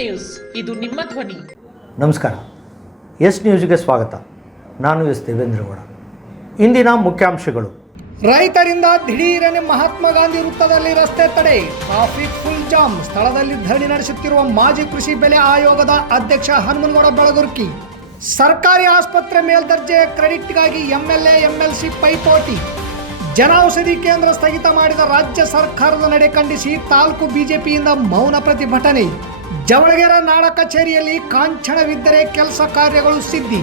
News. ಇದು ನಿಮ್ಮ ಧ್ವನಿ. ನಮಸ್ಕಾರ. ಎಸ್ ನ್ಯೂಸ್ಗೆ ಸ್ವಾಗತ. ನಾನು ಎಸ್ ದೇವೇಂದ್ರಗೌಡ ಇಂದಿನ ಮುಖ್ಯಾಂಶಗಳು. ರೈತರಿಂದ ದಿಢೀರನೆ ಮಹಾತ್ಮ ಗಾಂಧಿ ವೃತ್ತದಲ್ಲಿ ರಸ್ತೆ ತಡೆ ಟ್ರಾಫಿಕ್ ಫುಲ್ ಜಾಮ್ ಸ್ಥಳದಲ್ಲಿ ಧರಣಿ ನಡೆಸುತ್ತಿರುವ ಮಾಜಿ ಕೃಷಿ ಬೆಲೆ ಆಯೋಗದ ಅಧ್ಯಕ್ಷ ಹನುಮನಗೌಡ ಬೆಳಗುರ್ಕಿ. ಸರ್ಕಾರಿ ಆಸ್ಪತ್ರೆ ಮೇಲ್ದರ್ಜೆ ಕ್ರೆಡಿಟ್ಗಾಗಿ ಎಂಎಲ್ಎ ಎಂಎಲ್ಸಿ ಪೈಪೋಟಿ. ಜನೌಷಧಿ ಕೇಂದ್ರ ಸ್ಥಗಿತ ಮಾಡಿದ ರಾಜ್ಯ ಸರ್ಕಾರದ ನಡೆ ಖಂಡಿಸಿ ತಾಲೂಕು ಬಿಜೆಪಿಯಿಂದ ಮೌನ ಪ್ರತಿಭಟನೆ. ಜವಳಗೆರೆ ನಾಡ ಕಚೇರಿಯಲ್ಲಿ ಕಾಂಚನವಿದ್ದರೆ ಕೆಲಸ ಕಾರ್ಯಗಳು ಸಿದ್ಧಿ.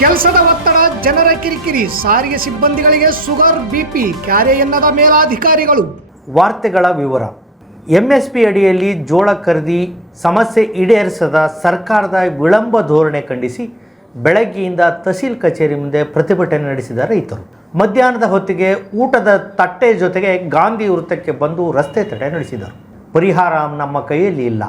ಕೆಲಸದ ಒತ್ತಡ, ಜನರ ಕಿರಿಕಿರಿ, ಸಾರಿಗೆ ಸಿಬ್ಬಂದಿಗಳಿಗೆ ಸುಗರ್, ಬಿಪಿ, ಕ್ಯಾರೆ ಎನ್ನದ ಮೇಲಾಧಿಕಾರಿಗಳು. ವಾರ್ತೆಗಳ ವಿವರ. ಎಂಎಸ್ಪಿ ಅಡಿಯಲ್ಲಿ ಜೋಳ ಖರೀದಿ ಸಮಸ್ಯೆ ಈಡೇರಿಸದ ಸರ್ಕಾರದ ವಿಳಂಬ ಧೋರಣೆ ಖಂಡಿಸಿ ಬೆಳಗ್ಗೆಯಿಂದ ತಹಸೀಲ್ ಕಚೇರಿ ಮುಂದೆ ಪ್ರತಿಭಟನೆ ನಡೆಸಿದ ರೈತರು. ಮಧ್ಯಾಹ್ನದ ಹೊತ್ತಿಗೆ ಊಟದ ತಟ್ಟೆ ಜೊತೆಗೆ ಗಾಂಧಿ ವೃತ್ತಕ್ಕೆ ಬಂದು ರಸ್ತೆ ತಡೆ ನಡೆಸಿದರು. ಪರಿಹಾರ ನಮ್ಮ ಕೈಯಲ್ಲಿ ಇಲ್ಲ.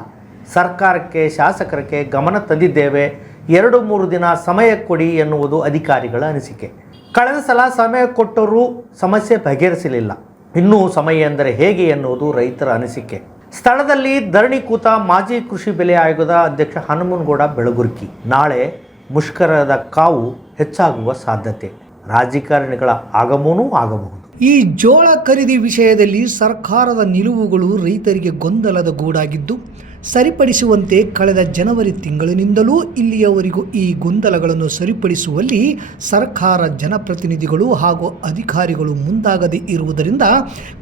ಸರ್ಕಾರಕ್ಕೆ, ಶಾಸಕರಿಗೆ ಗಮನ ತಂದಿದ್ದೇವೆ. ಎರಡು ಮೂರು ದಿನ ಸಮಯ ಕೊಡಿ ಎನ್ನುವುದು ಅಧಿಕಾರಿಗಳ ಅನಿಸಿಕೆ. ಕಳೆದ ಸಲ ಸಮಯ ಕೊಟ್ಟರೂ ಸಮಸ್ಯೆ ಬಗೆಹರಿಸಲಿಲ್ಲ. ಇನ್ನೂ ಸಮಯ ಎಂದರೆ ಹೇಗೆ ಎನ್ನುವುದು ರೈತರ ಅನಿಸಿಕೆ. ಸ್ಥಳದಲ್ಲಿ ಧರಣಿ ಕೂತ ಮಾಜಿ ಕೃಷಿ ಬೆಲೆ ಆಯೋಗದ ಅಧ್ಯಕ್ಷ ಹನುಮನಗೌಡ ಬೆಳಗುರ್ಕಿ. ನಾಳೆ ಮುಷ್ಕರದ ಕಾವು ಹೆಚ್ಚಾಗುವ ಸಾಧ್ಯತೆ. ರಾಜಕಾರಣಿಗಳ ಆಗಮನೂ ಆಗಬಹುದು. ಈ ಜೋಳ ಖರೀದಿ ವಿಷಯದಲ್ಲಿ ಸರ್ಕಾರದ ನಿಲುವುಗಳು ರೈತರಿಗೆ ಗೊಂದಲದ ಗೂಡಾಗಿದ್ದು ಸರಿಪಡಿಸುವಂತೆ ಕಳೆದ ಜನವರಿ ತಿಂಗಳಿನಿಂದಲೂ ಇಲ್ಲಿಯವರೆಗೂ ಈ ಗೊಂದಲಗಳನ್ನು ಸರಿಪಡಿಸುವಲ್ಲಿ ಸರ್ಕಾರ ಜನಪ್ರತಿನಿಧಿಗಳು ಹಾಗೂ ಅಧಿಕಾರಿಗಳು ಮುಂದಾಗದೇ ಇರುವುದರಿಂದ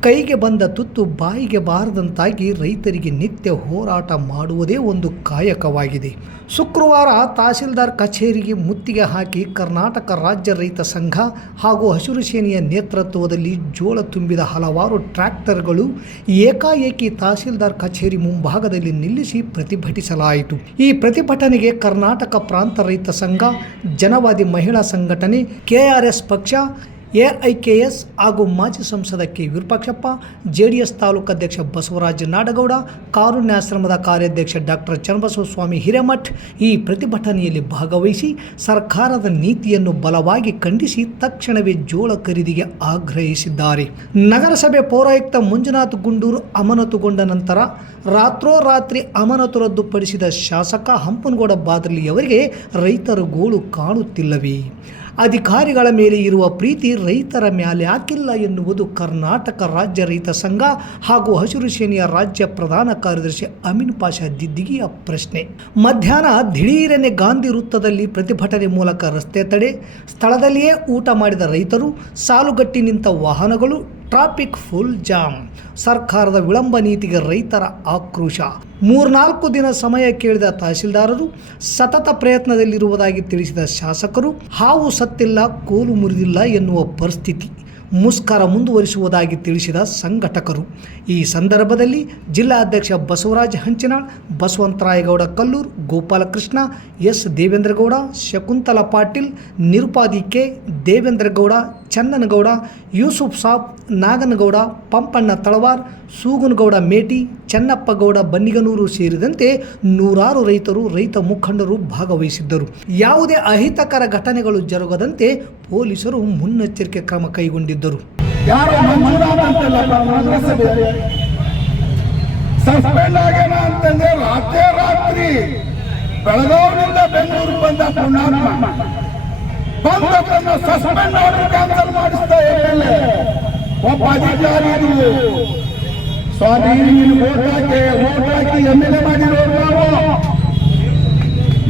ಕೈಗೆ ಬಂದ ತುತ್ತು ಬಾಯಿಗೆ ಬಾರದಂತಾಗಿ ರೈತರಿಗೆ ನಿತ್ಯ ಹೋರಾಟ ಮಾಡುವುದೇ ಒಂದು ಕಾಯಕವಾಗಿದೆ. ಶುಕ್ರವಾರ ತಹಸೀಲ್ದಾರ್ ಕಚೇರಿಗೆ ಮುತ್ತಿಗೆ ಹಾಕಿ ಕರ್ನಾಟಕ ರಾಜ್ಯ ರೈತ ಸಂಘ ಹಾಗೂ ಹಸಿರು ಸೇನೆಯ ನೇತೃತ್ವದಲ್ಲಿ ಜೋಳ ತುಂಬಿದ ಹಲವಾರು ಟ್ರ್ಯಾಕ್ಟರ್ಗಳು ಏಕಾಏಕಿ ತಹಸೀಲ್ದಾರ್ ಕಚೇರಿ ಮುಂಭಾಗದಲ್ಲಿ ನಿಲ್ಲಿಸಿ ಪ್ರತಿಭಟಿಸಲಾಯಿತು. ಈ ಪ್ರತಿಭಟನೆಗೆ ಕರ್ನಾಟಕ ಪ್ರಾಂತ ರೈತ ಸಂಘ ಜನವಾದಿ ಮಹಿಳಾ ಸಂಘಟನೆ ಕೆಆರ್ಎಸ್ ಪಕ್ಷ ಎಐಕೆಎಸ್ ಹಾಗೂ ಮಾಜಿ ಸಂಸದ ಕೆ ವಿರೂಪಾಕ್ಷಪ್ಪ, ಜೆಡಿಎಸ್ ತಾಲೂಕು ಅಧ್ಯಕ್ಷ ಬಸವರಾಜ ನಾಡಗೌಡ ಕಾರುಣ್ಯಾಶ್ರಮದ ಕಾರ್ಯಾಧ್ಯಕ್ಷ ಡಾಕ್ಟರ್ ಚನ್ನಬಸವಸ್ವಾಮಿ ಹಿರೇಮಠ್ ಈ ಪ್ರತಿಭಟನೆಯಲ್ಲಿ ಭಾಗವಹಿಸಿ ಸರ್ಕಾರದ ನೀತಿಯನ್ನು ಬಲವಾಗಿ ಖಂಡಿಸಿ ತಕ್ಷಣವೇ ಜೋಳ ಖರೀದಿಗೆ ಆಗ್ರಹಿಸಿದ್ದಾರೆ. ನಗರಸಭೆ ಪೌರಾಯುಕ್ತ ಮಂಜುನಾಥ್ ಗುಂಡೂರು ಅಮಾನತುಗೊಂಡ ನಂತರ ರಾತ್ರೋರಾತ್ರಿ ಅಮಾನತು ರದ್ದುಪಡಿಸಿದ ಶಾಸಕ ಹಂಪನಗೌಡ ಅವರಿಗೆ ರೈತರ ಗೋಳು ಕಾಣುತ್ತಿಲ್ಲವೇ? ಅಧಿಕಾರಿಗಳ ಮೇಲೆ ಇರುವ ಪ್ರೀತಿ ರೈತರ ಮೇಲೆ ಹಾಕಿಲ್ಲ ಎನ್ನುವುದು ಕರ್ನಾಟಕ ರಾಜ್ಯ ರೈತ ಸಂಘ ಹಾಗೂ ಹಸಿರು ಸೇನೆಯ ರಾಜ್ಯ ಪ್ರಧಾನ ಕಾರ್ಯದರ್ಶಿ ಅಮೀನ್ ಪಾಷಾ ದಿದ್ದಿಗಿಯ ಪ್ರಶ್ನೆ. ಮಧ್ಯಾಹ್ನ ದಿಢೀರನೆ ಗಾಂಧಿ ವೃತ್ತದಲ್ಲಿ ಪ್ರತಿಭಟನೆ ಮೂಲಕ ರಸ್ತೆ ತಡೆ, ಸ್ಥಳದಲ್ಲಿಯೇ ಊಟ ಮಾಡಿದ ರೈತರು, ಸಾಲುಗಟ್ಟಿ ನಿಂತ ವಾಹನಗಳು ಟ್ರಾಫಿಕ್ ಫುಲ್ ಜಾಮ್. ಸರ್ಕಾರದ ವಿಳಂಬ ನೀತಿಗೆ ರೈತರ ಆಕ್ರೋಶ. ಮೂರ್ನಾಲ್ಕು ದಿನ ಸಮಯ ಕೇಳಿದ ತಹಸೀಲ್ದಾರರು ಸತತ ಪ್ರಯತ್ನದಲ್ಲಿರುವುದಾಗಿ ತಿಳಿಸಿದ ಶಾಸಕರು, ಹಾವು ಸತ್ತಿಲ್ಲ, ಕೋಲು ಮುರಿದಿಲ್ಲ ಎನ್ನುವ ಪರಿಸ್ಥಿತಿ ಮುಷ್ಕರ ಮುಂದುವರಿಸುವುದಾಗಿ ತಿಳಿಸಿದ ಸಂಘಟಕರು. ಈ ಸಂದರ್ಭದಲ್ಲಿ ಜಿಲ್ಲಾಧ್ಯಕ್ಷ ಬಸವರಾಜ ಹಂಚಿನಾಳ್ ಬಸವಂತರಾಯಗೌಡ ಕಲ್ಲೂರ್, ಗೋಪಾಲಕೃಷ್ಣ, ಎಸ್. ದೇವೇಂದ್ರಗೌಡ ಶಕುಂತಲಾ ಪಾಟೀಲ್, ನಿರುಪಾದಿ ಕೆ. ದೇವೇಂದ್ರಗೌಡ ಚನ್ನನಗೌಡ ಯೂಸುಫ್ ಸಾಬ್, ನಾಗನಗೌಡ, ಪಂಪಣ್ಣ ತಳವಾರ್, ಸೂಗುನಗೌಡ ಮೇಟಿ, ಚನ್ನಪ್ಪಗೌಡ ಬನ್ನಿಗನೂರು ಸೇರಿದಂತೆ ನೂರಾರು ರೈತರು, ರೈತ ಮುಖಂಡರು ಭಾಗವಹಿಸಿದ್ದರು. ಯಾವುದೇ ಅಹಿತಕರ ಘಟನೆಗಳು ಜರುಗದಂತೆ ಪೊಲೀಸರು ಮುನ್ನೆಚ್ಚರಿಕೆ ಕ್ರಮ ಕೈಗೊಂಡಿದ್ದರು. ರಾತ್ರಿ ಬೆಂಗಳೂರು ಬಂದ ಪುಣ್ಯಾತ್ಮ. ಬಂದವರನ್ನ ಸಸ್ಪೆಂಡ್ ಆರ್ಡರ್ ಕ್ಯಾನ್ಸಲ್ ಮಾಡಿಸ್ತಾ ಎಲ್ಲಿ ಒಬ್ಬ ಅಧಿಕಾರಿ ಇದು ಸ್ವಾಮಿ ನೀನು ವೋಟ್ ಹಾಕಿ ವೋಟ್ ಹಾಕಿ ಎಂ ಎಲ್ ಎ ಮಾಡಿರೋರು ನಾವು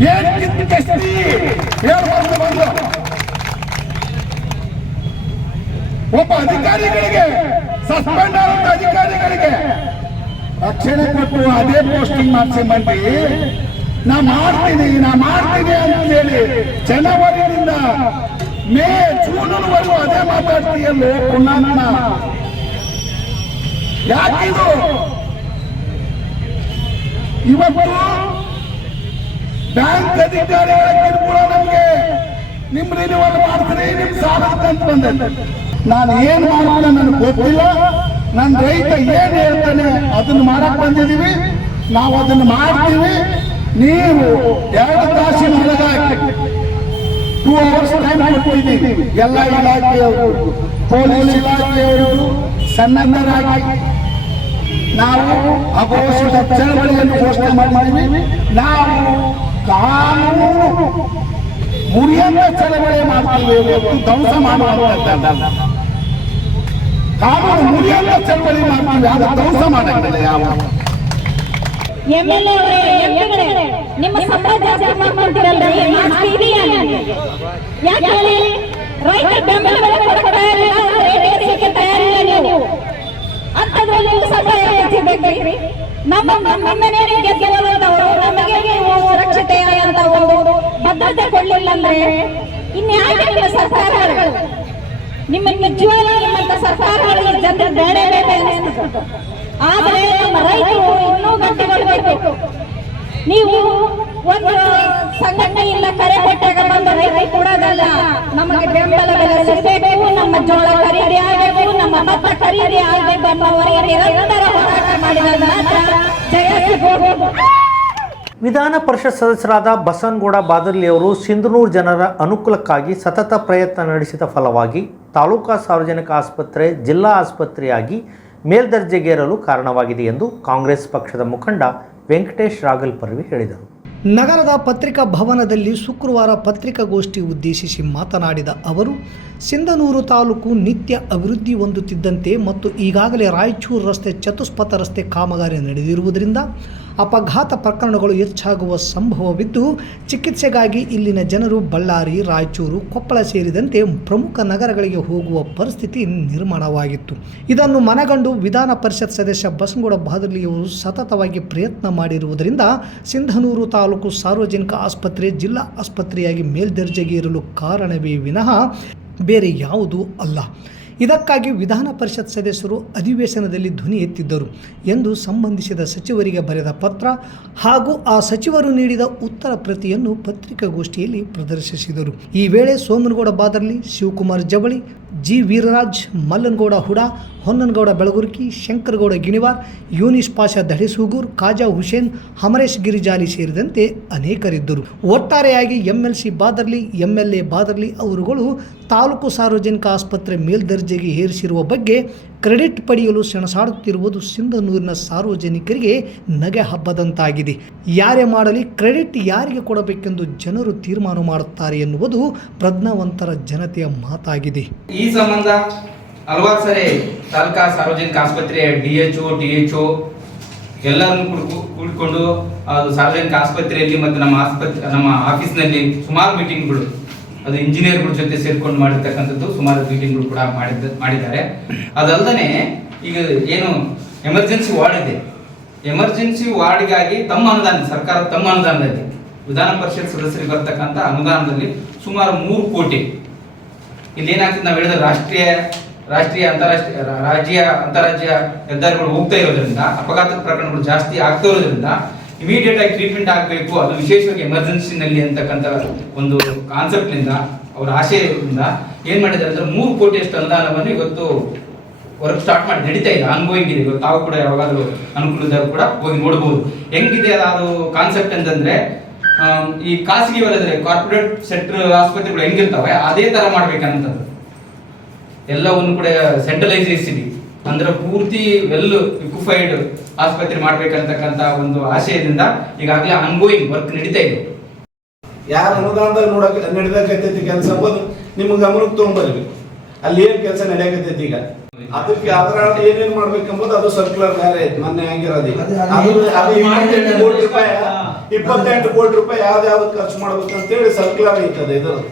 ಏನ್ ಕಿತ್ತಿ ಹೇಳ್ಬಾರ್ದು ಬಂದು ಒಬ್ಬ ಅಧಿಕಾರಿಗಳಿಗೆ ಸಸ್ಪೆಂಡ್ ಆದಂತ ಅಧಿಕಾರಿಗಳಿಗೆ ರಕ್ಷಣೆ ಕೊಟ್ಟು ಅದೇ ಪೋಸ್ಟಿಂಗ್ ಮಾಡಿಸಿ ಮಂದಿ ನಾ ಮಾಡ್ತೀನಿ ನಾ ಮಾಡ್ತೀನಿ ಅಂತ ಹೇಳಿ ಜನವರಿಯಿಂದ ಮೇ ಜೂನ್ವರೆಗೂ ಅದೇ ಮಾತಾಡ್ತೀಯಲ್ಲೋ ಪುಣ್ಯಾತ್ಮ. ಯಾಕಿದು? ಇವತ್ತು ಬ್ಯಾಂಕ್ ಅಧಿಕಾರಿಗಳ ಕಿರುಕುಳ ನಮ್ಗೆ ನಿಮ್ ರಿನಿವಲ್ ಮಾಡ್ತೀನಿ ನಿಮ್ ಸಾಲ ಅಂತ ಬಂದೆ ನಾನು ಏನ್ ಮಾಡೋಣ ನನಗೆ ಗೊತ್ತಿಲ್ಲ. ನನ್ನ ರೈತ ಏನ್ ಹೇಳ್ತಾನೆ ಅದನ್ನ ಮಾಡಕ್ ಬಂದಿದೀವಿ. ನಾವು ಅದನ್ನ ಮಾಡ್ತೀವಿ. ನೀವು ಎರಡು ತಾಸಿನ ಒಳಗಾಗಿ ಟೂ ಅವರ್ಸ್ ಟೈಮ್ ಕೊಟ್ಟಿದ್ದೀವಿ ಎಲ್ಲ ಇಲಾಖೆಯವರು, ಪೊಲೀಸ್ ಇಲಾಖೆಯವರು, ಸನ್ನದ್ಧರಾಗಿ ನಾವು ಅಘೋಷಿತ ಚಳವಳಿಯನ್ನು ಘೋಷಣೆ ಮಾಡಿದ್ದೀವಿ. ನಾವು ಕಾನೂನು ಮುರಿಯಂತ ಚಳವಳಿ ಮಾಡ್ತೀವಿ ಹೊರತು ಧ್ವಂಸ ಮಾಡುವಂತ ಕಾನೂನು ಮುರಿಯಂತ ಚಳವಳಿ ಮಾಡ್ತೀವಿ, ಅದು ಧ್ವಂಸ ಮಾಡಂಗಿಲ್ಲ ಯಾವ ಎಮ್ಎಲ್ಎ ಅವರೇ ಎಂಪಿಗಳೇ ನಿಮ್ಮ ಸಂಬಳ ಜಾಸ್ತಿ ನಿಮ್ಗೆ? ಯಾಕೆ ಹೇಳಿ? ರೈತ ಬೆಂಬಲ ಬೆಲೆ ಕೊಡಕ್ಕೆ ತಯಾರಿಲ್ಲ ತಯಾರಿಲ್ಲ ನೀವು. ಅಂಥದ್ರಲ್ಲಿ ನೀವು. ಸಂಬಳ ಹೆಚ್ಚಿಬೇಕ್ರಿ ನಮ್ಮ ನಮ್ಮಿಂದನೇ ನೀವು ಗೆದ್ದಿರುವಂತವರು ನಮಗೆ ನೀವು ಸುರಕ್ಷತೆಯಾದಂತ ಒಂದು ಭದ್ರತೆ ಕೊಡ್ಲಿಲ್ಲ ಅಂದ್ರೆ ಇನ್ಯಾಕೆ ನಿಮ್ಮ ಸರ್ಕಾರಗಳು? ನಿಮ್ಮ ನಿಜವಾಗ್ಲೂ ನಿಮ್ಮಂತ ಸರ್ಕಾರಗಳಿಗೆ ಜನರು ಬೇಡ ಬೇಡ ಅನಿಸ್ತು ಆದ್ರೆ ನಮ್ಮ ರೈತರು ಇನ್ನೂ ಗಟ್ಟಿಗೊಳ್ಬೇಕು ನೀವು ಒಂದು ಸಂಘಟನೆಯಿಂದ ಕರೆ ಕೊಟ್ಟಾಗ ಬಂದ ರೈತ ಕೊಡೋದಲ್ಲ ನಮಗೆ ಬೆಂಬಲ ಬೆಲೆ ಸಿಗಬೇಕು ನಮ್ಮ ಜೋಳ ಖರೀದಿ ಆಗಬೇಕು, ನಮ್ಮ ಭತ್ತ ಖರೀದಿ ಆಗಬೇಕು ಅನ್ನೋವರೆಗೆ ನಿರಂತರ ಹೋರಾಟ ಮಾಡಿದಾಗ ಮಾತ್ರ ಜಯ ಸಿಗೋದು ವಿಧಾನ ಪರಿಷತ್ ಸದಸ್ಯರಾದ ಬಸನಗೌಡ ಬಾದರ್ಲಿ ಅವರು ಸಿಂಧನೂರು ಜನರ ಅನುಕೂಲಕ್ಕಾಗಿ ಸತತ ಪ್ರಯತ್ನ ನಡೆಸಿದ ಫಲವಾಗಿ ತಾಲೂಕಾ ಸಾರ್ವಜನಿಕ ಆಸ್ಪತ್ರೆ ಜಿಲ್ಲಾ ಆಸ್ಪತ್ರೆಯಾಗಿ ಮೇಲ್ದರ್ಜೆಗೇರಲು ಕಾರಣವಾಗಿದೆ ಎಂದು ಕಾಂಗ್ರೆಸ್ ಪಕ್ಷದ ಮುಖಂಡ ವೆಂಕಟೇಶ್ ರಾಗಲ್ ಪರ್ವಿ ಹೇಳಿದರು. ನಗರದ ಪತ್ರಿಕಾ ಭವನದಲ್ಲಿ ಶುಕ್ರವಾರ ಪತ್ರಿಕಾಗೋಷ್ಠಿ ಉದ್ದೇಶಿಸಿ ಮಾತನಾಡಿದ ಅವರು, ಸಿಂಧನೂರು ತಾಲೂಕು ನಿತ್ಯ ಅಭಿವೃದ್ಧಿ ಹೊಂದುತ್ತಿದ್ದಂತೆ ಮತ್ತು ಈಗಾಗಲೇ ರಾಯಚೂರು ರಸ್ತೆ ಚತುಷ್ಪಥ ರಸ್ತೆ ಕಾಮಗಾರಿ ನಡೆದಿರುವುದರಿಂದ ಅಪಘಾತ ಪ್ರಕರಣಗಳು ಹೆಚ್ಚಾಗುವ ಸಂಭವವಿದ್ದು, ಚಿಕಿತ್ಸೆಗಾಗಿ ಇಲ್ಲಿನ ಜನರು ಬಳ್ಳಾರಿ, ರಾಯಚೂರು, ಕೊಪ್ಪಳ ಸೇರಿದಂತೆ ಪ್ರಮುಖ ನಗರಗಳಿಗೆ ಹೋಗುವ ಪರಿಸ್ಥಿತಿ ನಿರ್ಮಾಣವಾಗಿತ್ತು. ಇದನ್ನು ಮನಗಂಡು ವಿಧಾನ ಪರಿಷತ್ ಸದಸ್ಯ ಬಸನಗೌಡ ಬಾದಲಿಯವರು ಸತತವಾಗಿ ಪ್ರಯತ್ನ ಮಾಡಿರುವುದರಿಂದ ಸಿಂಧನೂರು ತಾಲೂಕು ಸಾರ್ವಜನಿಕ ಆಸ್ಪತ್ರೆ, ಜಿಲ್ಲಾ ಆಸ್ಪತ್ರೆಯಾಗಿ ಮೇಲ್ದರ್ಜೆಗೆ ಇರಲು ಕಾರಣವೇ ವಿನಃ ಬೇರೆ ಯಾವುದೂ ಅಲ್ಲ. ಇದಕ್ಕಾಗಿ ವಿಧಾನ ಪರಿಷತ್ ಸದಸ್ಯರು ಅಧಿವೇಶನದಲ್ಲಿ ಧ್ವನಿ ಎತ್ತಿದ್ದರು ಎಂದು ಸಂಬಂಧಿಸಿದ ಸಚಿವರಿಗೆ ಬರೆದ ಪತ್ರ ಹಾಗೂ ಆ ಸಚಿವರು ನೀಡಿದ ಉತ್ತರ ಪ್ರತಿಯನ್ನು ಪತ್ರಿಕಾಗೋಷ್ಠಿಯಲ್ಲಿ ಪ್ರದರ್ಶಿಸಿದರು. ಈ ವೇಳೆ ಸೋಮನಗೌಡ ಬಾದರ್ಲಿ, ಶಿವಕುಮಾರ್ ಜವಳಿ, ಜಿ. ವೀರರಾಜ್, ಮಲ್ಲನಗೌಡ ಹುಡಾ ಹೊನ್ನನಗೌಡ ಬೆಳಗುರ್ಕಿ, ಶಂಕರಗೌಡ ಗಿಣಿವಾರ್, ಯೂನಿಸ್ ಪಾಷಾ ದಡಿಸೂಗೂರ್ ಖಾಜಾ ಹುಸೇನ್ ಹಮರೇಶ್ ಗಿರಿಜಾಲಿ ಸೇರಿದಂತೆ ಅನೇಕರಿದ್ದರು. ಒಟ್ಟಾರೆಯಾಗಿ ಎಂಎಲ್ಸಿ ಬಾದರ್ಲಿ, ಎಂಎಲ್ಎ ಬಾದರ್ಲಿ ಅವರುಗಳು ತಾಲೂಕು ಸಾರ್ವಜನಿಕ ಆಸ್ಪತ್ರೆ ಮೇಲ್ದರ್ಜೆಗೆ ಏರಿಸಿರುವ ಬಗ್ಗೆ ಕ್ರೆಡಿಟ್ ಪಡೆಯಲು ಸೆಣಸಾಡುತ್ತಿರುವುದು ಸಿಂಧನೂರಿನ ಸಾರ್ವಜನಿಕರಿಗೆ ನಗೆ ಹಬ್ಬದಂತಾಗಿದೆ. ಯಾರೇ ಮಾಡಲಿ ಕ್ರೆಡಿಟ್ ಯಾರಿಗೆ ಕೊಡಬೇಕೆಂದು ಜನರು ತೀರ್ಮಾನ ಮಾಡುತ್ತಾರೆ ಎನ್ನುವುದು ಪ್ರಜ್ಞಾವಂತರ ಜನತೆಯ ಮಾತಾಗಿದೆ. ಈ ಸಂಬಂಧ ಹಲವಾರು ಸರಿ ತಾಲೂಕಾ ಸಾರ್ವಜನಿಕ ಆಸ್ಪತ್ರೆ, D H O D H O ಎಲ್ಲರನ್ನು ಕೂಡಿಕೊಂಡು, ಅದು ಸಾರ್ವಜನಿಕ ಆಸ್ಪತ್ರೆಯಲ್ಲಿ ಮತ್ತು ನಮ್ಮ ಆಸ್ಪತ್ರೆ, ನಮ್ಮ ಆಫೀಸ್ನಲ್ಲಿ ಸುಮಾರು ಮೀಟಿಂಗ್ಗಳು, ಅದು ಇಂಜಿನಿಯರ್ಗಳ ಜೊತೆ ಸೇರ್ಕೊಂಡು ಮಾಡಿರ್ತಕ್ಕಂಥದ್ದು ಸುಮಾರು ಮೀಟಿಂಗ್ಗಳು ಕೂಡ ಮಾಡಿದ್ದ, ಮಾಡಿದ್ದಾರೆ. ಅದಲ್ಲದೆ ಈಗ ಏನು ಎಮರ್ಜೆನ್ಸಿ ವಾರ್ಡ್ ಇದೆ. ಎಮರ್ಜೆನ್ಸಿ ವಾರ್ಡ್ಗಾಗಿ ತಮ್ಮ ಅನುದಾನ, ಸರ್ಕಾರ ತಮ್ಮ ಅನುದಾನದಲ್ಲಿ, ವಿಧಾನ ಪರಿಷತ್ ಸದಸ್ಯರಿಗೆ ಬರ್ತಕ್ಕಂಥ ಅನುದಾನದಲ್ಲಿ ಸುಮಾರು ಮೂರು ಕೋಟಿ. ಇಲ್ಲಿ ಏನಾಗ್ತದೆ ನಾವು ಹೇಳಿದ್ರೆ ರಾಷ್ಟ್ರೀಯ ರಾಷ್ಟ್ರೀಯ ಅಂತಾರಾಷ್ಟ್ರೀಯ ರಾಜ್ಯ ಅಂತಾರಾಜ್ಯ ಹೆದ್ದಾರಿಗಳು ಹೋಗ್ತಾ ಇರೋದ್ರಿಂದ ಅಪಘಾತ ಪ್ರಕರಣಗಳು ಜಾಸ್ತಿ ಆಗ್ತಾ ಇರೋದ್ರಿಂದ ಇಮಿಡಿಯೇಟ್ ಆಗಿ ಟ್ರೀಟ್ಮೆಂಟ್ ಆಗಬೇಕು, ಅದು ವಿಶೇಷವಾಗಿ ಎಮರ್ಜೆನ್ಸಿನಲ್ಲಿ ಅಂತಕ್ಕಂಥ ಒಂದು ಕಾನ್ಸೆಪ್ಟ್ನಿಂದ, ಅವರ ಆಶಯದಿಂದ ಏನ್ ಮಾಡಿದ್ದಾರೆ ಅಂದ್ರೆ ಮೂರು ಕೋಟಿಯಷ್ಟು ಅನುದಾನವನ್ನು ಇವತ್ತು ವರ್ಕ್ ಸ್ಟಾರ್ಟ್ ಮಾಡಿ ನಡೀತಾ ಇದೆ ಆನ್ಗೋಯಿಂಗ್ ಇದೆ. ಇವತ್ತು ತಾವು ಕೂಡ ಯಾವಾಗಾದ್ರೂ ಅನುಕೂಲ ಕೂಡ ಹೋಗಿ ನೋಡಬಹುದು ಹೆಂಗಿದೆ ಅದು ಕಾನ್ಸೆಪ್ಟ್ ಅಂತಂದ್ರೆ ಈ ಖಾಸಗಿ ವಲಯದಲ್ಲಿ ಕಾರ್ಪೊರೇಟ್ ಸೆಕ್ಟರ್ ಆಸ್ಪತ್ರೆಗಳು ಹೆಂಗಿರ್ತವೆ, ಅದೇ ತರ ಮಾಡ್ಬೇಕಂತದ್ದು. ಎಲ್ಲವನ್ನು ಕೂಡ ಸೆಂಟ್ರಲೈಸೇಷನ್ ಅಂದ್ರೆ ಪೂರ್ತಿ ವೆಲ್ ಇಕ್ವಿಫೈಡ್ ಆಸ್ಪತ್ರೆ ಮಾಡ್ಬೇಕಂತಕ್ಕಂತ ಒಂದು ಆಶಯದಿಂದ ಈಗಾಗಲೇ ಅನ್ಗೋಯಿಂಗ್ ವರ್ಕ್ ನಡೀತಾ ಇದೆ. ಯಾರ ಅನುದಾನದಾಗ ನೋಡಕ್ ನಡೆದಕತ್ತೈತಿ ಕೆಲಸ ಬಂದು ನಿಮಗೆ ಗಮನಕ್ಕೆ ತಗೊಂಡ್ಬರ್ಬೇಕು ಅಲ್ಲಿ ಏನ್ ಕೆಲಸ ನಡೆಯಕತ್ತೈತಿ ಈಗ? ಅದಕ್ಕೆ ಅದರ ಏನೇನ್ ಮಾಡ್ಬೇಕಂಬುದು ಅದು ಸರ್ಕ್ಯುಲರ್ ಬೇರೆ ಐತಿ ಮೊನ್ನೆ ಆಗಿರೋದು ಇಪ್ಪತ್ತೆಂಟು ಕೋಟಿ ರೂಪಾಯಿ ಯಾವ್ದಾವ್ದು ಖರ್ಚು ರೂಪಾಯಿ ಯಾವ್ದು ಯಾವ್ದು ಖರ್ಚು ಮಾಡ್ಬೇಕಂತೇಳಿ ಸರ್ಕ್ಯುಲರ್ ಐತದ ಇದರದ್ದು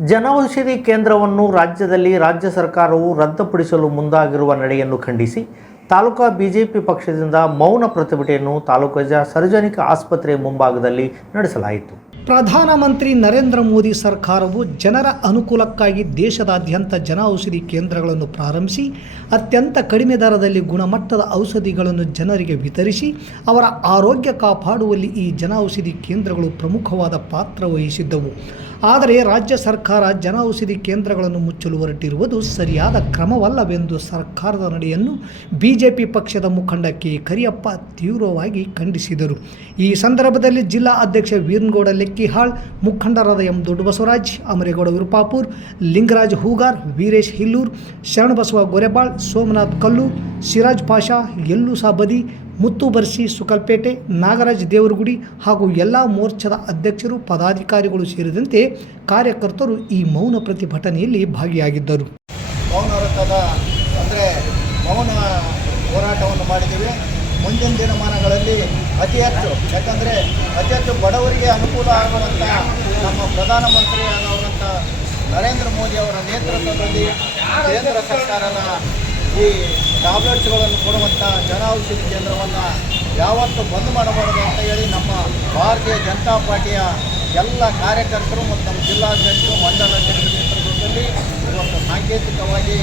ಜನೌಷಧಿ ಕೇಂದ್ರವನ್ನು ರಾಜ್ಯದಲ್ಲಿ ರಾಜ್ಯ ಸರ್ಕಾರವು ರದ್ದುಪಡಿಸಲು ಮುಂದಾಗಿರುವ ನಡೆಯನ್ನು ಖಂಡಿಸಿ, ತಾಲೂಕಾ ಬಿಜೆಪಿ ಪಕ್ಷದಿಂದ ಮೌನ ಪ್ರತಿಭಟನೆಯನ್ನು ತಾಲೂಕಾ ಸಾರ್ವಜನಿಕ ಆಸ್ಪತ್ರೆ ಮುಂಭಾಗದಲ್ಲಿ ನಡೆಸಲಾಯಿತು. ಪ್ರಧಾನಮಂತ್ರಿ ನರೇಂದ್ರ ಮೋದಿ ಸರ್ಕಾರವು ಜನರ ಅನುಕೂಲಕ್ಕಾಗಿ ದೇಶದಾದ್ಯಂತ ಜನ ಔಷಧಿ ಕೇಂದ್ರಗಳನ್ನು ಪ್ರಾರಂಭಿಸಿ, ಅತ್ಯಂತ ಕಡಿಮೆ ದರದಲ್ಲಿ ಗುಣಮಟ್ಟದ ಔಷಧಿಗಳನ್ನು ಜನರಿಗೆ ವಿತರಿಸಿ, ಅವರ ಆರೋಗ್ಯ ಕಾಪಾಡುವಲ್ಲಿ ಈ ಜನ ಔಷಧಿ ಕೇಂದ್ರಗಳು ಪ್ರಮುಖವಾದ ಪಾತ್ರ ವಹಿಸಿದ್ದವು. ಆದರೆ ರಾಜ್ಯ ಸರ್ಕಾರ ಜನ ಔಷಧಿ ಕೇಂದ್ರಗಳನ್ನು ಮುಚ್ಚಲು ಹೊರಟಿರುವುದು ಸರಿಯಾದ ಕ್ರಮವಲ್ಲವೆಂದು ಸರ್ಕಾರದ ನಡೆಯನ್ನು ಬಿಜೆಪಿ ಪಕ್ಷದ ಮುಖಂಡ ಕೆ. ಕರಿಯಪ್ಪ ತೀವ್ರವಾಗಿ ಖಂಡಿಸಿದರು. ಈ ಸಂದರ್ಭದಲ್ಲಿ ಜಿಲ್ಲಾ ಅಧ್ಯಕ್ಷ ವೀರನಗೌಡ ಲೆಕ್ಕಿಹಾಳ್ ಮುಖಂಡರಾದ ಎಂ ದೊಡ್ಡಬಸವರಾಜ್ ಅಮರೇಗೌಡ ವಿರುಪಾಪುರ್, ಲಿಂಗರಾಜ್ ಹೂಗಾರ್, ವೀರೇಶ್ ಹಿಲ್ಲೂರ್ ಶರಣಬಸವ ಗೊರೆಬಾಳ್, ಸೋಮನಾಥ್ ಕಲ್ಲು ಸಿರಾಜ್ ಪಾಷಾ, ಎಲ್ಲೂ ಸಾಬದಿ, ಮುತ್ತು ಬರ್ಸಿ ಸುಕಲ್ಪೇಟೆ, ನಾಗರಾಜ್ ದೇವರಗುಡಿ ಹಾಗೂ ಎಲ್ಲ ಮೋರ್ಚಾದ ಅಧ್ಯಕ್ಷರು, ಪದಾಧಿಕಾರಿಗಳು ಸೇರಿದಂತೆ ಕಾರ್ಯಕರ್ತರು ಈ ಮೌನ ಪ್ರತಿಭಟನೆಯಲ್ಲಿ ಭಾಗಿಯಾಗಿದ್ದರು. ಅಂದರೆ ಮೌನ ಹೋರಾಟವನ್ನು ಮಾಡಿದ್ದೀವಿ. ಮುಂದಿನ ದಿನಮಾನಗಳಲ್ಲಿ ಅತಿ ಹೆಚ್ಚು, ಯಾಕಂದರೆ ಅತಿ ಹೆಚ್ಚು ಬಡವರಿಗೆ ಅನುಕೂಲ ಆಗುವಂಥ ನಮ್ಮ ಪ್ರಧಾನಮಂತ್ರಿ ಆದವರಂಥ ನರೇಂದ್ರ ಮೋದಿ ಅವರ ನೇತೃತ್ವದಲ್ಲಿ ಕೇಂದ್ರ ಸರ್ಕಾರನ ಈ ಟ್ಯಾಬ್ಲೆಟ್ಸ್ಗಳನ್ನು ಕೊಡುವಂಥ ಜನ ಔಷಧಿ ಕೇಂದ್ರವನ್ನು ಯಾವತ್ತೂ ಬಂದ್ ಮಾಡಬಾರದು ಅಂತ ಹೇಳಿ ನಮ್ಮ ಭಾರತೀಯ ಜನತಾ ಪಾರ್ಟಿಯ ಎಲ್ಲ ಕಾರ್ಯಕರ್ತರು ಮತ್ತು ನಮ್ಮ ಜಿಲ್ಲಾಧ್ಯಕ್ಷರು ಮಂಡಲಾಧ್ಯಕ್ಷರ ನೇತೃತ್ವದಲ್ಲಿ ಇವತ್ತು ಸಾಂಕೇತಿಕವಾಗಿ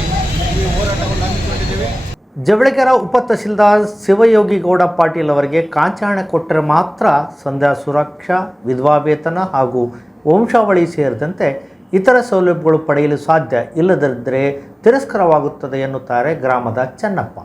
ಈ ಹೋರಾಟವನ್ನು ಹಮ್ಮಿಕೊಂಡಿದ್ದೀವಿ. ಜವಳಿಗೆರ ಉಪ ತಹಸೀಲ್ದಾರ್ ಶಿವಯೋಗಿಗೌಡ ಪಾಟೀಲ್ ಅವರಿಗೆ ಕಾಂಚಾಣ ಕೊಟ್ಟರೆ ಮಾತ್ರ ಸಂಧ್ಯಾ ಸುರಕ್ಷಾ, ವಿಧವಾ ವೇತನ ಹಾಗೂ ವಂಶಾವಳಿ ಸೇರಿದಂತೆ ಇತರ ಸೌಲಭ್ಯಗಳು ಪಡೆಯಲು ಸಾಧ್ಯ ಇಲ್ಲದಿದ್ದರೆ ತಿರಸ್ಕಾರವಾಗುತ್ತದೆ ಎನ್ನುತ್ತಾರೆ ಗ್ರಾಮದ ಚೆನ್ನಪ್ಪ.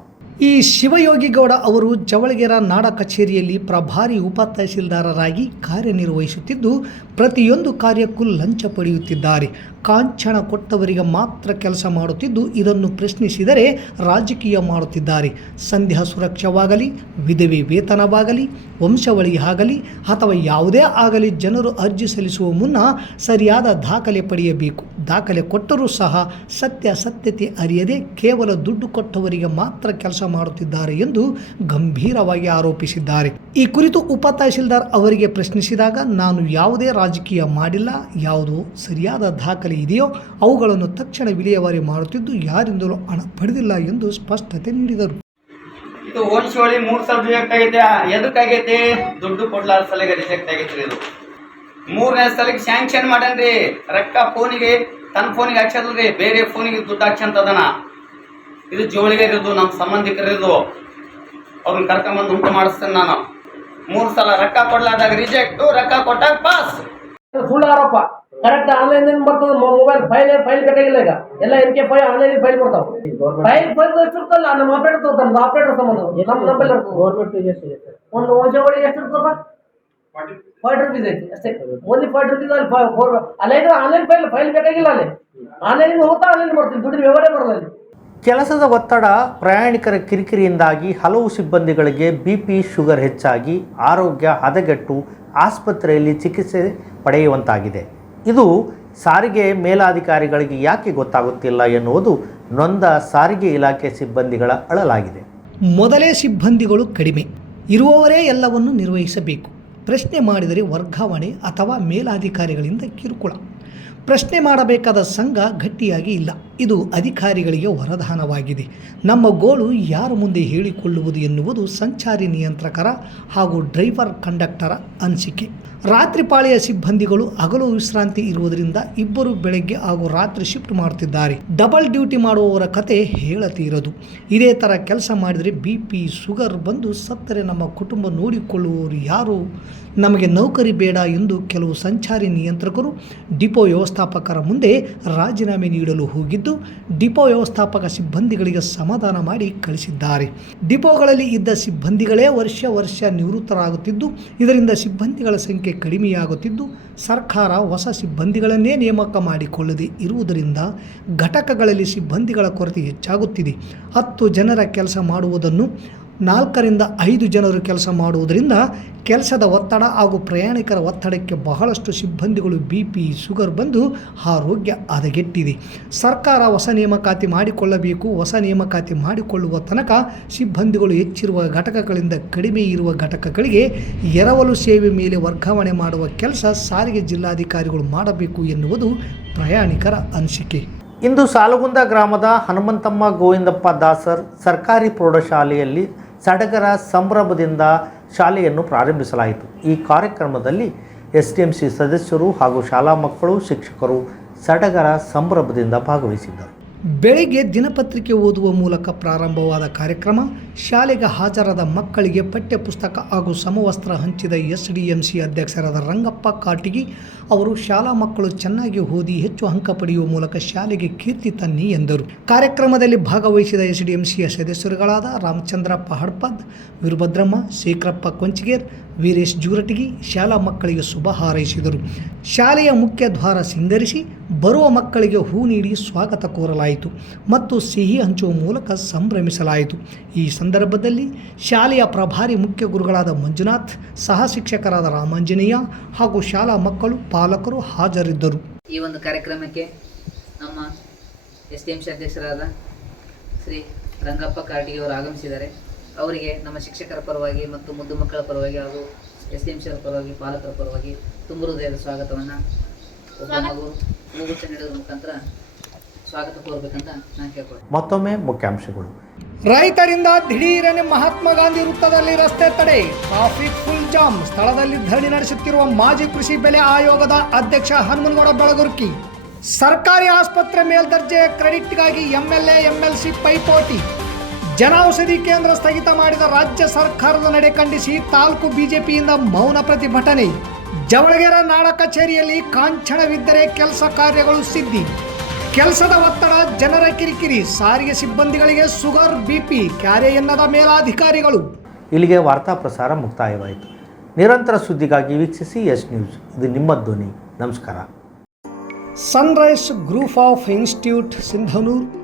ಈ ಶಿವಯೋಗಿಗೌಡ ಅವರು ಜವಳಗೆರ ನಾಡ ಕಚೇರಿಯಲ್ಲಿ ಪ್ರಭಾರಿ ಉಪ ತಹಸೀಲ್ದಾರರಾಗಿ ಕಾರ್ಯನಿರ್ವಹಿಸುತ್ತಿದ್ದು, ಪ್ರತಿಯೊಂದು ಕಾರ್ಯಕ್ಕೂ ಲಂಚ ಪಡೆಯುತ್ತಿದ್ದಾರೆ. ಕಾಂಚಣ ಕೊಟ್ಟವರಿಗೆ ಮಾತ್ರ ಕೆಲಸ ಮಾಡುತ್ತಿದ್ದು, ಇದನ್ನು ಪ್ರಶ್ನಿಸಿದರೆ ರಾಜಕೀಯ ಮಾಡುತ್ತಿದ್ದಾರೆ. ಸಂಧ್ಯಾ ಸುರಕ್ಷವಾಗಲಿ, ವಿಧವೆ ವೇತನವಾಗಲಿ, ವಂಶವಳಿ ಆಗಲಿ, ಅಥವಾ ಯಾವುದೇ ಆಗಲಿ ಜನರು ಅರ್ಜಿ ಸಲ್ಲಿಸುವ ಮುನ್ನ ಸರಿಯಾದ ದಾಖಲೆ ಪಡೆಯಬೇಕು. ದಾಖಲೆ ಕೊಟ್ಟರೂ ಸಹ ಸತ್ಯ ಸತ್ಯಾಸತ್ಯತೆ ಅರಿಯದೆ ಕೇವಲ ದುಡ್ಡು ಕೊಟ್ಟವರಿಗೆ ಮಾತ್ರ ಕೆಲಸ ಮಾಡುತ್ತಿದ್ದಾರೆ ಎಂದು ಗಂಭೀರವಾಗಿ ಆರೋಪಿಸಿದ್ದಾರೆ. ಈ ಕುರಿತು ಉಪ ತಹಸೀಲ್ದಾರ್ ಅವರಿಗೆ ಪ್ರಶ್ನಿಸಿದಾಗ, ನಾನು ಯಾವುದೇ ರಾಜಕೀಯ ಮಾಡಿಲ್ಲ, ಯಾವುದು ಸರಿಯಾದ ದಾಖಲೆ ಇದೆಯೋ, ಅವುಗಳನ್ನು ತಕ್ಷಣ ವಿಲೇವಾರಿ ಮಾಡುತ್ತಿದ್ದು ಯಾರಿಂದಲೂ ಹಣ ಪಡೆದಿಲ್ಲ ಎಂದು ಸ್ಪಷ್ಟತೆ ನೀಡಿದರು. ಮೂರನೇ ಸಲಕ್ಕೆ ಸ್ಯಾಂಕ್ಷನ್ ಮಾಡನ್ರಿ. ರೊಕ್ಕ ಫೋನಿಗೆ ತನ್ನ ಫೋನಿಗೆ ಹಾಕ್ಸಲ್ರಿ ಬೇರೆ ಫೋನಿಗೆ ದುಡ್ಡು ಹಾಕ್ಸಂತದನ. ಇದು ಜೋಳಿಗೆ ಇರೋದು ನಮ್ಮ ಸಂಬಂಧಿಕರಿದು ಅವ್ರನ್ನ ಕರ್ಕೊಂಬಂದು ಉಂಟು ಮಾಡಿಸ್ತೇನೆ ನಾನು. ಮೂರು ಸಲ ರೊಕ್ಕ ಕೊಡ್ಲಾದಾಗ ರಿಜೆಕ್ಟ್ ರೊಕ್ಕ ಕೊಟ್ಟಾಗ ಪಾಸ್ ಸುಳ್ಳು ಆರೋಪ. ಕರೆಕ್ಟ್ ಆನ್ಲೈನ್ ಬರ್ತದೆ ಮೊಬೈಲ್ ಫೈಲ್ ಫೈಲ್ ಬೇಕಾಗಿಲ್ಲ ಈಗ. ಎಲ್ಲ N K file online file ಬರ್ತಾವ. ಫೈಲ್ ಫೈಲ್ ಎಷ್ಟಿರ್ತಲ್ಲ ನಮ್ಮ ಆಪರೇಟರ್ ನಮ್ಮ ಆಪರೇಟರ್ ಸಂಬಂಧ. ನಮ್ಮ ನಂಬಲ್ ಗೌರ್ಮೆಂಟ್ ಒಂದು ವಂಶಾವಳಿ ಎಷ್ಟು ಇರ್ತಪ್ಪ ಫೈವ್ ರುಪೀಸ್ ಐತಿ ಅಷ್ಟೇ. ಓನ್ಲಿ ಫೈವ್ ರುಪೀಸ್ ಅಲ್ಲಿ ಫೋರ್ ಅಲ್ಲ ಆನ್ಲೈನ್ ಫೈಲ್ ಫೈಲ್ ಬೇಕಾಗಿಲ್ಲ ಅಲ್ಲಿ. ಆನ್ಲೈನ್ ಹೋಗ್ತಾ ಆನ್ಲೈನ್ ಬರ್ತೀನಿ ದುಡ್ಡು ವ್ಯವಹಾರ ಬರಲ್ಲ ಅಲ್ಲಿ. ಕೆಲಸದ ಒತ್ತಡ ಪ್ರಯಾಣಿಕರ ಕಿರಿಕಿರಿಯಿಂದಾಗಿ ಹಲವು ಸಿಬ್ಬಂದಿಗಳಿಗೆ ಬಿ ಪಿ ಶುಗರ್ ಹೆಚ್ಚಾಗಿ, ಆರೋಗ್ಯ ಹದಗೆಟ್ಟು ಆಸ್ಪತ್ರೆಯಲ್ಲಿ ಚಿಕಿತ್ಸೆ ಪಡೆಯುವಂತಾಗಿದೆ. ಇದು ಸಾರಿಗೆ ಮೇಲಾಧಿಕಾರಿಗಳಿಗೆ ಯಾಕೆ ಗೊತ್ತಾಗುತ್ತಿಲ್ಲ ಎನ್ನುವುದು ನೊಂದ ಸಾರಿಗೆ ಇಲಾಖೆ ಸಿಬ್ಬಂದಿಗಳ ಅಳಲಾಗಿದೆ. ಮೊದಲೇ ಸಿಬ್ಬಂದಿಗಳು ಕಡಿಮೆ. ಇರುವವರೇ ಎಲ್ಲವನ್ನು ನಿರ್ವಹಿಸಬೇಕು. ಪ್ರಶ್ನೆ ಮಾಡಿದರೆ ವರ್ಗಾವಣೆ ಅಥವಾ ಮೇಲಾಧಿಕಾರಿಗಳಿಂದ ಕಿರುಕುಳ. ಪ್ರಶ್ನೆ ಮಾಡಬೇಕಾದ ಸಂಘ ಗಟ್ಟಿಯಾಗಿ ಇಲ್ಲ. ಇದು ಅಧಿಕಾರಿಗಳಿಗೆ ವರದಾನವಾಗಿದೆ. ನಮ್ಮ ಗೋಳು ಯಾರ ಮುಂದೆ ಹೇಳಿಕೊಳ್ಳುವುದು ಎನ್ನುವುದು ಸಂಚಾರಿ ನಿಯಂತ್ರಕರ ಹಾಗೂ ಡ್ರೈವರ್ ಕಂಡಕ್ಟರ ಅನಿಸಿಕೆ. ರಾತ್ರಿ ಪಾಳೆಯ ಸಿಬ್ಬಂದಿಗಳು ಹಗಲು ವಿಶ್ರಾಂತಿ ಇರುವುದರಿಂದ ಇಬ್ಬರು ಬೆಳಗ್ಗೆ ಹಾಗೂ ರಾತ್ರಿ ಶಿಫ್ಟ್ ಮಾಡುತ್ತಿದ್ದಾರೆ. ಡಬಲ್ ಡ್ಯೂಟಿ ಮಾಡುವವರ ಕತೆ ಹೇಳತೀರದು. ಇದೇ ಥರ ಕೆಲಸ ಮಾಡಿದರೆ ಬಿ ಪಿ ಶುಗರ್ ಬಂದು ಸತ್ತರೆ ನಮ್ಮ ಕುಟುಂಬ ನೋಡಿಕೊಳ್ಳುವವರು ಯಾರು? ನಮಗೆ ನೌಕರಿ ಬೇಡ ಎಂದು ಕೆಲವು ಸಂಚಾರಿ ನಿಯಂತ್ರಕರು, ಡಿಪೋ ವ್ಯವಸ್ಥಾಪಕರ ಮುಂದೆ ರಾಜೀನಾಮೆ ನೀಡಲು ಹೋಗಿದ್ದು ಡಿಪೋ ವ್ಯವಸ್ಥಾಪಕ ಸಿಬ್ಬಂದಿಗಳಿಗೆ ಸಮಾಧಾನ ಮಾಡಿ ಕಳಿಸಿದ್ದಾರೆ. ಡಿಪೋಗಳಲ್ಲಿ ಇದ್ದ ಸಿಬ್ಬಂದಿಗಳೇ ವರ್ಷ ವರ್ಷ ನಿವೃತ್ತರಾಗುತ್ತಿದ್ದು, ಇದರಿಂದ ಸಿಬ್ಬಂದಿಗಳ ಸಂಖ್ಯೆ ಕಡಿಮೆಯಾಗುತ್ತಿದ್ದು, ಸರ್ಕಾರ ಹೊಸ ಸಿಬ್ಬಂದಿಗಳನ್ನೇ ನೇಮಕ ಮಾಡಿಕೊಳ್ಳದೆ ಇರುವುದರಿಂದ ಘಟಕಗಳಲ್ಲಿ ಸಿಬ್ಬಂದಿಗಳ ಕೊರತೆ ಹೆಚ್ಚಾಗುತ್ತಿದೆ. ಹತ್ತು ಜನರ ಕೆಲಸ ಮಾಡುವುದನ್ನು ನಾಲ್ಕರಿಂದ ಐದು ಜನರು ಕೆಲಸ ಮಾಡುವುದರಿಂದ ಕೆಲಸದ ಒತ್ತಡ ಹಾಗೂ ಪ್ರಯಾಣಿಕರ ಒತ್ತಡಕ್ಕೆ ಬಹಳಷ್ಟು ಸಿಬ್ಬಂದಿಗಳು ಬಿ ಪಿ, ಶುಗರ್ ಬಂದು ಆರೋಗ್ಯ ಹದಗೆಟ್ಟಿದೆ. ಸರ್ಕಾರ ಹೊಸ ನೇಮಕಾತಿ ಮಾಡಿಕೊಳ್ಳಬೇಕು, ಹೊಸ ನೇಮಕಾತಿ ಮಾಡಿಕೊಳ್ಳುವ ತನಕ ಸಿಬ್ಬಂದಿಗಳು ಹೆಚ್ಚಿರುವ ಘಟಕಗಳಿಂದ ಕಡಿಮೆ ಇರುವ ಘಟಕಗಳಿಗೆ ಎರವಲು ಸೇವೆ ಮೇಲೆ ವರ್ಗಾವಣೆ ಮಾಡುವ ಕೆಲಸ ಸಾರಿಗೆ ಜಿಲ್ಲಾಧಿಕಾರಿಗಳು ಮಾಡಬೇಕು ಎನ್ನುವುದು ಪ್ರಯಾಣಿಕರ ಅನಿಸಿಕೆ. ಇಂದು ಸಾಲಗುಂದ ಗ್ರಾಮದ ಹನುಮಂತಮ್ಮ ಗೋವಿಂದಪ್ಪ ದಾಸರ್ ಸರ್ಕಾರಿ ಪ್ರೌಢಶಾಲೆಯಲ್ಲಿ ಸಡಗರ ಸಂಭ್ರಮದಿಂದ ಶಾಲೆಯನ್ನು ಪ್ರಾರಂಭಿಸಲಾಯಿತು. ಈ ಕಾರ್ಯಕ್ರಮದಲ್ಲಿ ಎಸ್ ಸದಸ್ಯರು ಹಾಗೂ ಶಾಲಾ ಮಕ್ಕಳು, ಶಿಕ್ಷಕರು ಸಡಗರ ಸಂಭ್ರಮದಿಂದ ಭಾಗವಹಿಸಿದ್ದರು. ಬೆಳಿಗ್ಗೆ ದಿನಪತ್ರಿಕೆ ಓದುವ ಮೂಲಕ ಪ್ರಾರಂಭವಾದ ಕಾರ್ಯಕ್ರಮ, ಶಾಲೆಗೆ ಹಾಜರಾದ ಮಕ್ಕಳಿಗೆ ಪಠ್ಯಪುಸ್ತಕ ಹಾಗೂ ಸಮವಸ್ತ್ರ ಹಂಚಿದ ಎಸ್ ಡಿ ಎಂ ಸಿ ಅಧ್ಯಕ್ಷರಾದ ರಂಗಪ್ಪ ಕಾಟಿಗಿ ಅವರು, ಶಾಲಾ ಮಕ್ಕಳು ಚೆನ್ನಾಗಿ ಓದಿ ಹೆಚ್ಚು ಅಂಕ ಪಡೆಯುವ ಮೂಲಕ ಶಾಲೆಗೆ ಕೀರ್ತಿ ತನ್ನಿ ಎಂದರು. ಕಾರ್ಯಕ್ರಮದಲ್ಲಿ ಭಾಗವಹಿಸಿದ ಎಸ್ ಡಿ ಎಂ ಸಿಯ ಸದಸ್ಯರುಗಳಾದ ರಾಮಚಂದ್ರಪ್ಪ ಹಡ್ಪದ್ ವೀರಭದ್ರಮ್ಮ, ಶೇಖರಪ್ಪ ಕೊಂಚಿಗೇರ್, ವೀರೇಶ್ ಜೂರಟಗಿ, ಶಾಲಾ ಮಕ್ಕಳಿಗೆ ಶುಭ ಹಾರೈಸಿದರು. ಶಾಲೆಯ ಮುಖ್ಯ ದ್ವಾರ ಸಿಂಗರಿಸಿ ಬರುವ ಮಕ್ಕಳಿಗೆ ಹೂ ನೀಡಿ ಸ್ವಾಗತ ಕೋರಲಾಯಿತು ಮತ್ತು ಸಿಹಿ ಹಂಚುವ ಮೂಲಕ ಸಂಭ್ರಮಿಸಲಾಯಿತು. ಈ ಸಂದರ್ಭದಲ್ಲಿ ಶಾಲೆಯ ಪ್ರಭಾರಿ ಮುಖ್ಯ ಗುರುಗಳಾದ ಮಂಜುನಾಥ್ ಸಹ ಶಿಕ್ಷಕರಾದ ರಾಮಾಂಜನೇಯ ಹಾಗೂ ಶಾಲಾ ಮಕ್ಕಳು, ಪಾಲಕರು ಹಾಜರಿದ್ದರು. ಈ ಒಂದು ಕಾರ್ಯಕ್ರಮಕ್ಕೆ ನಮ್ಮ ಎಸ್ ಡಿ ಎಂ ಸಿ ಅಧ್ಯಕ್ಷರಾದ ಶ್ರೀ ರಂಗಪ್ಪ ಕಾರ್ಡಿಗೆ ಅವರು ಆಗಮಿಸಿದ್ದಾರೆ. ಅವರಿಗೆ ನಮ್ಮ ಶಿಕ್ಷಕರ ಪರವಾಗಿ ಮತ್ತು ಮುದ್ದು ಮಕ್ಕಳ ಪರವಾಗಿ ಹಾಗೂ ಎಸ್ ಡಿ ಎಂ ಸಿ ಅವರ ಪರವಾಗಿ ಪಾಲಕರ ಪರವಾಗಿ ತುಂಬ ಹೃದಯದ ಸ್ವಾಗತವನ್ನು ಒಬ್ಬ ಮಗು ಮೂಗುಚ್ಚ ನೀಡೋದ್ರ ಮುಖಾಂತರ ಸ್ವಾಗತ ಕೋರ್ಬೇಕಂತ ನಾನು ಕೇಳ್ಕೊಳ್ತೀನಿ. ಮತ್ತೊಮ್ಮೆ ಮುಖ್ಯಾಂಶಗಳು. ರೈತರಿಂದ ದಿಢೀರನೆ ಮಹಾತ್ಮ ಗಾಂಧಿ ವೃತ್ತದಲ್ಲಿ ರಸ್ತೆ ತಡೆ ಟ್ರಾಫಿಕ್ ಫುಲ್ ಜಾಮ್ ಸ್ಥಳದಲ್ಲಿ ಧರಣಿ ನಡೆಸುತ್ತಿರುವ ಮಾಜಿ ಕೃಷಿ ಬೆಲೆ ಆಯೋಗದ ಅಧ್ಯಕ್ಷ ಹನುಮನಗೌಡ ಬೆಳಗುರ್ಕಿ. ಸರ್ಕಾರಿ ಆಸ್ಪತ್ರೆ ಮೇಲ್ದರ್ಜೆ ಕ್ರೆಡಿಟ್ಗಾಗಿ ಎಂಎಲ್ಎ ಎಂಎಲ್ಸಿ ಪೈಪೋಟಿ. ಜನೌಷಧಿ ಕೇಂದ್ರ ಸ್ಥಗಿತ ಮಾಡಿದ ರಾಜ್ಯ ಸರ್ಕಾರದ ನಡೆ ಖಂಡಿಸಿ ತಾಲೂಕು ಬಿಜೆಪಿಯಿಂದ ಮೌನ ಪ್ರತಿಭಟನೆ. ಜವಳಗೆರೆ ನಾಡ ಕಚೇರಿಯಲ್ಲಿ ಕಾಂಚಣವಿದ್ದರೆ ಕೆಲಸ ಕಾರ್ಯಗಳು ಸಿದ್ಧಿ. ಕೆಲಸದ ಒತ್ತಡ ಜನರ ಕಿರಿಕಿರಿ ಸಾರಿಗೆ ಸಿಬ್ಬಂದಿಗಳಿಗೆ ಸುಗರ್ ಬಿಪಿ ಕ್ಯಾರೆ ಎನ್ನದ ಮೇಲಾಧಿಕಾರಿಗಳು. ಇಲ್ಲಿಗೆ ವಾರ್ತಾ ಪ್ರಸಾರ ಮುಕ್ತಾಯವಾಯಿತು. ನಿರಂತರ ಸುದ್ದಿಗಾಗಿ ವೀಕ್ಷಿಸಿ ಎಸ್ ನ್ಯೂಸ್. ಇದು ನಿಮ್ಮ ಧ್ವನಿ. ನಮಸ್ಕಾರ. Sunrise group of institute Sindhanur.